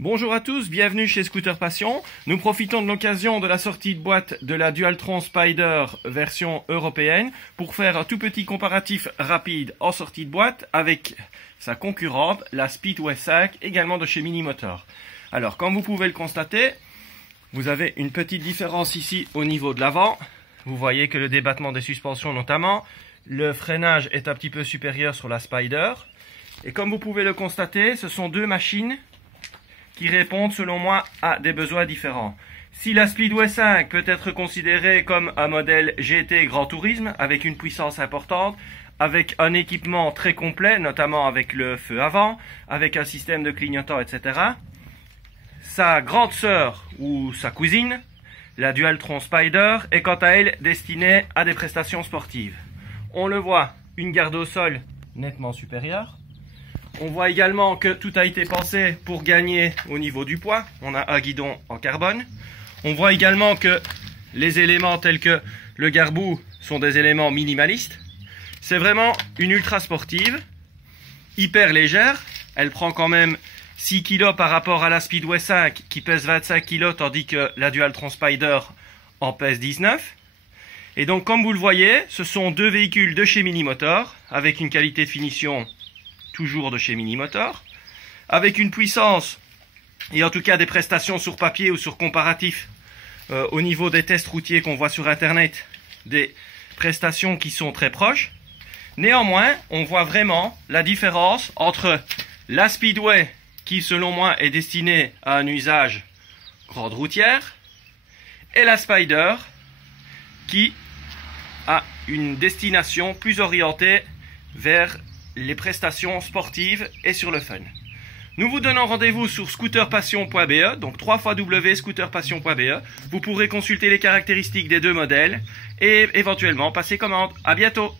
Bonjour à tous, bienvenue chez Scooter Passion. Nous profitons de l'occasion de la sortie de boîte de la Dualtron Spider version européenne pour faire un tout petit comparatif rapide en sortie de boîte avec sa concurrente, la Speedway 5, également de chez Minimotor. Alors, comme vous pouvez le constater, vous avez une petite différence ici au niveau de l'avant. Vous voyez que le débattement des suspensions notamment, le freinage est un petit peu supérieur sur la Spider. Et comme vous pouvez le constater, ce sont deux machines qui répondent selon moi à des besoins différents. Si la Speedway 5 peut être considérée comme un modèle GT Grand Tourisme avec une puissance importante, avec un équipement très complet, notamment avec le feu avant, avec un système de clignotant, etc. Sa grande sœur ou sa cousine, la Dualtron Spider, est quant à elle destinée à des prestations sportives. On le voit, une garde au sol nettement supérieure. On voit également que tout a été pensé pour gagner au niveau du poids. On a un guidon en carbone. On voit également que les éléments tels que le garbout sont des éléments minimalistes. C'est vraiment une ultra sportive, hyper légère. Elle prend quand même 6 kg par rapport à la Speedway 5 qui pèse 25 kg tandis que la Dualtron Spider en pèse 19. Et donc comme vous le voyez, ce sont deux véhicules de chez Minimotor avec une qualité de finition toujours de chez Minimotor, avec une puissance et en tout cas des prestations sur papier ou sur comparatif au niveau des tests routiers qu'on voit sur internet, des prestations qui sont très proches. Néanmoins, on voit vraiment la différence entre la Speedway qui selon moi est destinée à un usage grande routière et la Spider qui a une destination plus orientée vers les prestations sportives et sur le fun. Nous vous donnons rendez-vous sur scooterpassion.be, donc www.scooterpassion.be. Vous pourrez consulter les caractéristiques des deux modèles et éventuellement passer commande. À bientôt!